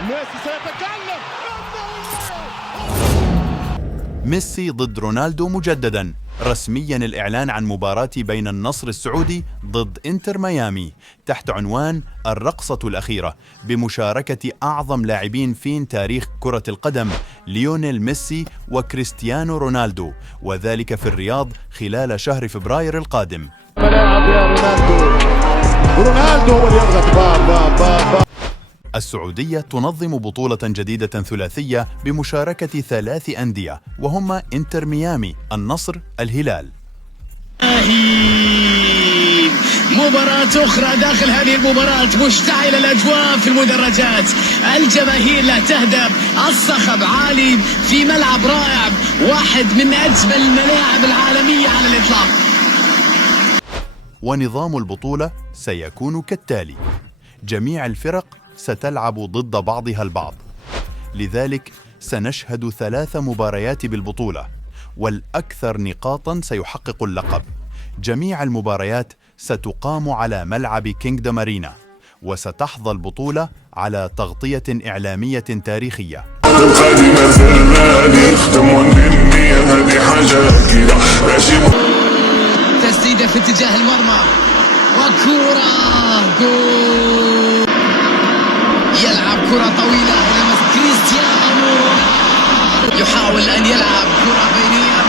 ميسي سيتكلم. ميسي ضد رونالدو مجددا. رسميا الإعلان عن مباراة بين النصر السعودي ضد إنتر ميامي تحت عنوان الرقصة الأخيرة بمشاركة أعظم لاعبين في تاريخ كرة القدم ليونيل ميسي وكريستيانو رونالدو، وذلك في الرياض خلال شهر فبراير القادم. ملاعب يا رونالدو هو اللي يضغط. السعودية تنظم بطولة جديدة ثلاثية بمشاركة 3 أندية وهم إنتر ميامي، النصر، الهلال. مباراة أخرى داخل هذه المباراة، مشتعلة الأجواء في المدرجات، الجماهير لا تهدف، الصخب عالي في ملعب رائع، واحد من أجمل الملاعب العالمية على الإطلاق. ونظام البطولة سيكون كالتالي: جميع الفرق ستلعب ضد بعضها البعض، لذلك سنشهد 3 مباريات بالبطولة، والأكثر نقاطاً سيحقق اللقب. جميع المباريات ستقام على ملعب كينغدوم أرينا، وستحظى البطولة على تغطية إعلامية تاريخية. تسديدة في اتجاه المرمى وكرة جول. يلعب كرة طويلة إلى كريستيانو، يحاول أن يلعب كرة بينية